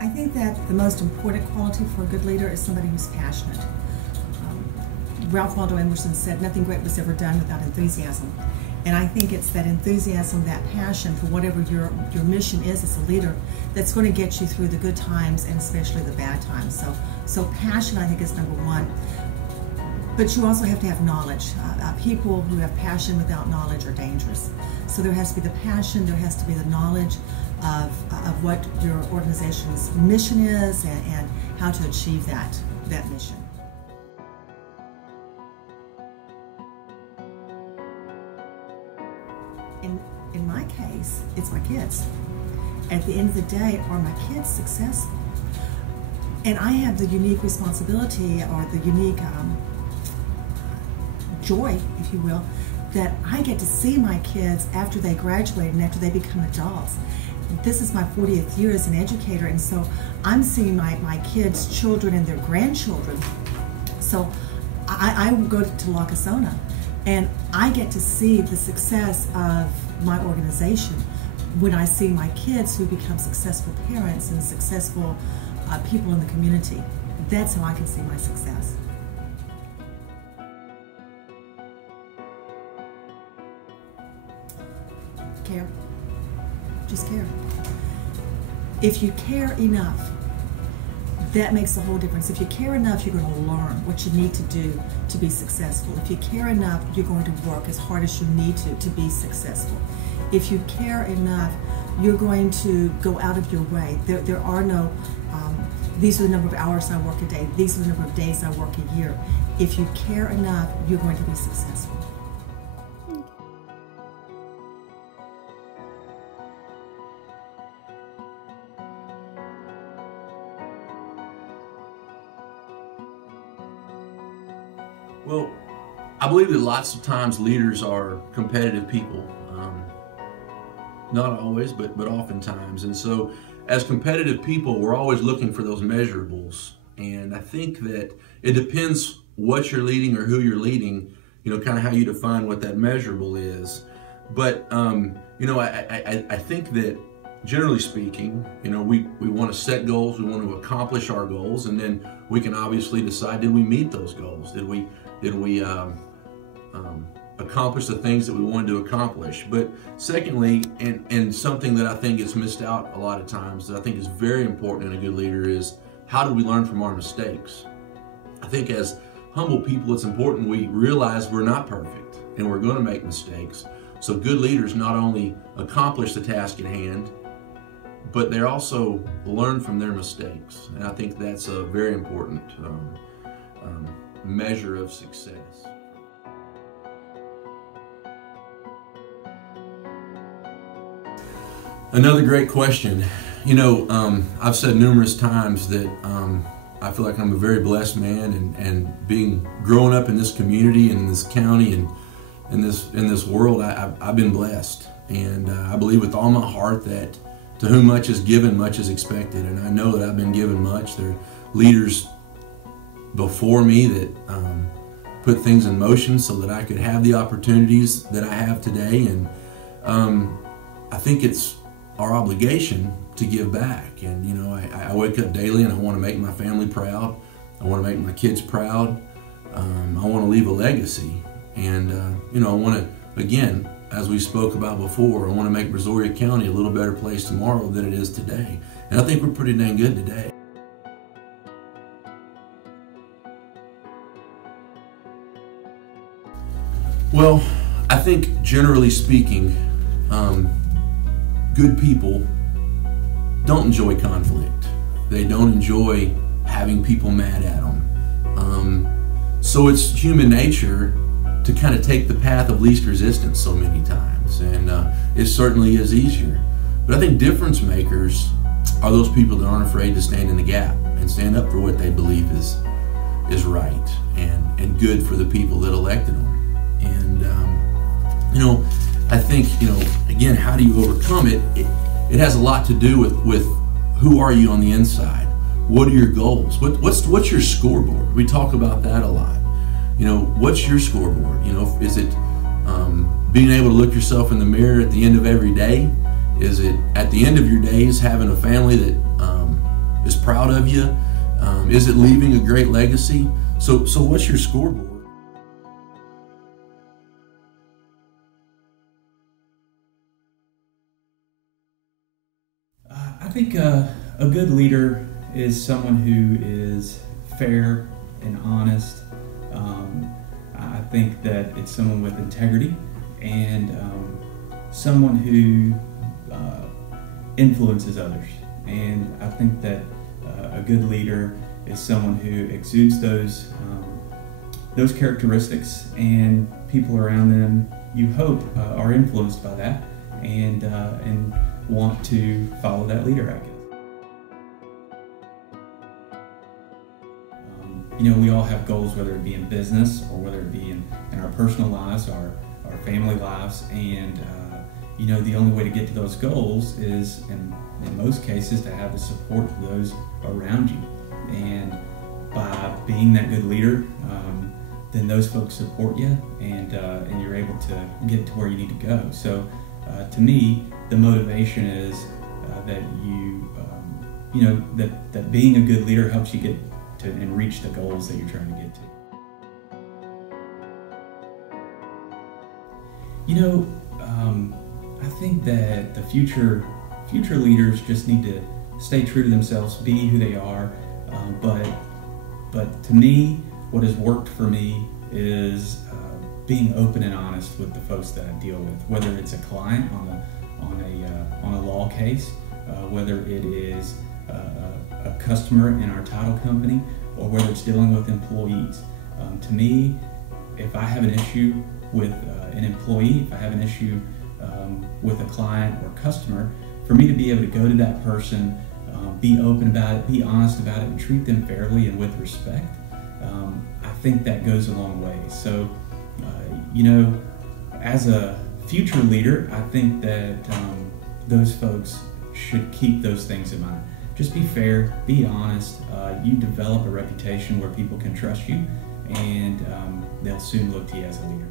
I think that the most important quality for a good leader is somebody who's passionate. Ralph Waldo Emerson said, "Nothing great was ever done without enthusiasm." And I think it's that enthusiasm, that passion for whatever your mission is as a leader that's going to get you through the good times and especially the bad times. So passion, I think, is number one. But you also have to have knowledge. People who have passion without knowledge are dangerous. So there has to be the passion, there has to be the knowledge of what your organization's mission is and how to achieve that mission. In my case, it's my kids. At the end of the day, are my kids successful? And I have the unique responsibility or the unique joy, if you will, that I get to see my kids after they graduate and after they become adults. This is my 40th year as an educator, and so I'm seeing my kids' children and their grandchildren. So I go to La Casona, and I get to see the success of my organization when I see my kids who become successful parents and successful people in the community. That's how I can see my success. Care. Just care. If you care enough, that makes a whole difference. If you care enough, you're going to learn what you need to do to be successful. If you care enough, you're going to work as hard as you need to be successful. If you care enough, you're going to go out of your way. There are no, these are the number of hours I work a day, these are the number of days I work a year. If you care enough, you're going to be successful. Well, I believe that lots of times leaders are competitive people. Not always, but oftentimes. And so as competitive people, we're always looking for those measurables. And I think that it depends what you're leading or who you're leading, kind of how you define what that measurable is. But, I think that generally speaking, we want to set goals, we want to accomplish our goals, and then we can obviously decide, did we meet those goals? Did we accomplish the things that we wanted to accomplish? But secondly, and something that I think gets missed out a lot of times that I think is very important in a good leader is, how do we learn from our mistakes? I think as humble people, it's important we realize we're not perfect and we're going to make mistakes. So good leaders not only accomplish the task at hand, but they also learn from their mistakes. And I think that's a very important measure of success. Another great question. I've said numerous times that I feel like I'm a very blessed man, and growing up in this community and in this county and in this world, I've been blessed. And I believe with all my heart that to whom much is given, much is expected. And I know that I've been given much. There are leaders before me that put things in motion so that I could have the opportunities that I have today. And I think it's our obligation to give back. And I wake up daily and I want to make my family proud. I want to make my kids proud. I want to leave a legacy. And I want to, again, as we spoke about before, I want to make Brazoria County a little better place tomorrow than it is today. And I think we're pretty dang good today. Well, I think generally speaking, good people don't enjoy conflict. They don't enjoy having people mad at them. So it's human nature to kind of take the path of least resistance so many times, and it certainly is easier. But I think difference makers are those people that aren't afraid to stand in the gap and stand up for what they believe is right and good for the people that elected them. And I think again, how do you overcome it? It has a lot to do with who are you on the inside. What are your goals? What's your scoreboard? We talk about that a lot. What's your scoreboard? Is it being able to look yourself in the mirror at the end of every day? Is it at the end of your days having a family that is proud of you? Is it leaving a great legacy? So what's your scoreboard? I think a good leader is someone who is fair and honest. I think that it's someone with integrity and someone who influences others. And I think that a good leader is someone who exudes those characteristics, and people around them, you hope, are influenced by that and want to follow that leader, I guess. We all have goals, whether it be in business or whether it be in our personal lives, our family lives, and the only way to get to those goals is, in most cases, to have the support of those around you. And by being that good leader, then those folks support you, and you're able to get to where you need to go. So, to me, the motivation is that that being a good leader helps you get to and reach the goals that you're trying to get to. I think that the future leaders just need to stay true to themselves, be who they are. But to me, what has worked for me is being open and honest with the folks that I deal with, whether it's a client on a law case, whether it is a customer in our title company, or whether it's dealing with employees. To me, if I have an issue with an employee, if I have an issue with a client or customer, for me to be able to go to that person, be open about it, be honest about it, and treat them fairly and with respect, I think that goes a long way. So, as a future leader, I think that those folks should keep those things in mind. Just be fair, be honest. You develop a reputation where people can trust you, and they'll soon look to you as a leader.